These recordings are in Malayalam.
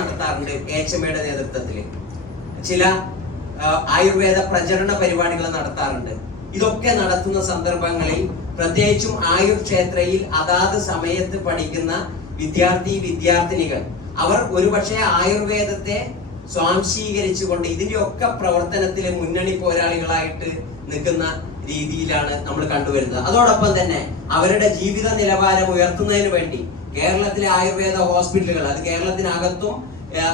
നടത്താറുണ്ട് എം നേതൃത്വത്തിൽ ചില ആയുർവേദ പ്രചരണ പരിപാടികൾ നടത്താറുണ്ട്. ഇതൊക്കെ നടത്തുന്ന സന്ദർഭങ്ങളിൽ പ്രത്യേകിച്ചും ആയുർ ക്ഷേത്രയിൽ അതാത് സമയത്ത് പഠിക്കുന്ന വിദ്യാർത്ഥി വിദ്യാർത്ഥിനികൾ. അവർ ഒരുപക്ഷെ ആയുർവേദത്തെ സ്വാംശീകരിച്ചുകൊണ്ട് ഇതിന്റെ ഒക്കെ പ്രവർത്തനത്തിൽ മുന്നണി പോരാളികളായിട്ട് നിൽക്കുന്ന രീതിയിലാണ് നമ്മൾ കണ്ടുവരുന്നത്. അതോടൊപ്പം തന്നെ അവരുടെ ജീവിത നിലവാരം ഉയർത്തുന്നതിന് വേണ്ടി കേരളത്തിലെ ആയുർവേദ ഹോസ്പിറ്റലുകൾ അത് കേരളത്തിനകത്തും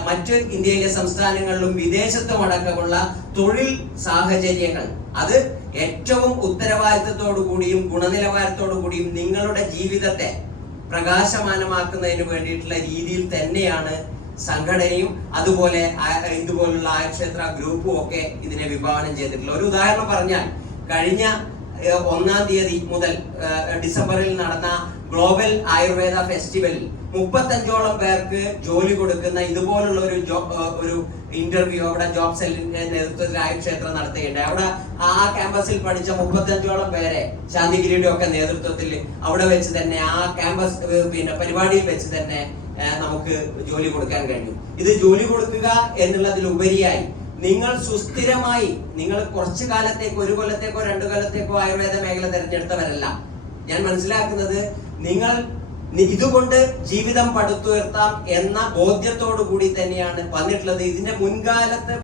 മറ്റ് ഇന്ത്യയിലെ സംസ്ഥാനങ്ങളിലും വിദേശത്തും അടക്കമുള്ള തൊഴിൽ സാഹചര്യങ്ങൾ. അത് ഏറ്റവും ഉത്തരവാദിത്തത്തോടു കൂടിയും ഗുണനിലവാരത്തോടു കൂടിയും നിങ്ങളുടെ ജീവിതത്തെ പ്രകാശമാനമാക്കുന്നതിന് വേണ്ടിയിട്ടുള്ള രീതിയിൽ തന്നെയാണ് സംഘടനയും അതുപോലെ ഇതുപോലുള്ള ആയുർക്ഷേത്ര ഗ്രൂപ്പും ഒക്കെ ഇതിനെ വിഭാവനം ചെയ്തിട്ടുള്ളത്. ഒരു ഉദാഹരണം പറഞ്ഞാൽ കഴിഞ്ഞ ഒന്നാം തീയതി മുതൽ ഡിസംബറിൽ നടന്ന ഗ്ലോബൽ ആയുർവേദ ഫെസ്റ്റിവലിൽ മുപ്പത്തഞ്ചോളം പേർക്ക് ജോലി കൊടുക്കുന്ന ഇതുപോലുള്ള ഒരു ഒരു ഇന്റർവ്യൂ അവിടെ ജോബ് സെല്ലിന്റെ നേതൃത്വത്തിൽ ആയുർക്ഷേത്രം നടത്തുകയുണ്ടായി. അവിടെ ആ ക്യാമ്പസിൽ പഠിച്ച മുപ്പത്തഞ്ചോളം പേരെ ശാന്തിഗിരിയുടെ ഒക്കെ നേതൃത്വത്തിൽ അവിടെ വെച്ച് തന്നെ ആ ക്യാമ്പസ് പിന്നെ പരിപാടിയിൽ വെച്ച് തന്നെ നമുക്ക് ജോലി കൊടുക്കാൻ കഴിഞ്ഞു. ഇത് ജോലി കൊടുക്കുക എന്നുള്ളതിലുപരിയായി നിങ്ങൾ സുസ്ഥിരമായി നിങ്ങൾ കുറച്ചു കാലത്തേക്കോ ഒരു കൊല്ലത്തേക്കോ രണ്ടു കൊല്ലത്തേക്കോ ആയുർവേദ മേഖല തിരഞ്ഞെടുത്തവരല്ല. ഞാൻ മനസ്സിലാക്കുന്നത് നിങ്ങൾ ഇതുകൊണ്ട് ജീവിതം പടുത്തുയർത്താം എന്ന ബോധ്യത്തോടു കൂടി തന്നെയാണ് വന്നിട്ടുള്ളത്. ഇതിന്റെ മുൻകാലത്ത്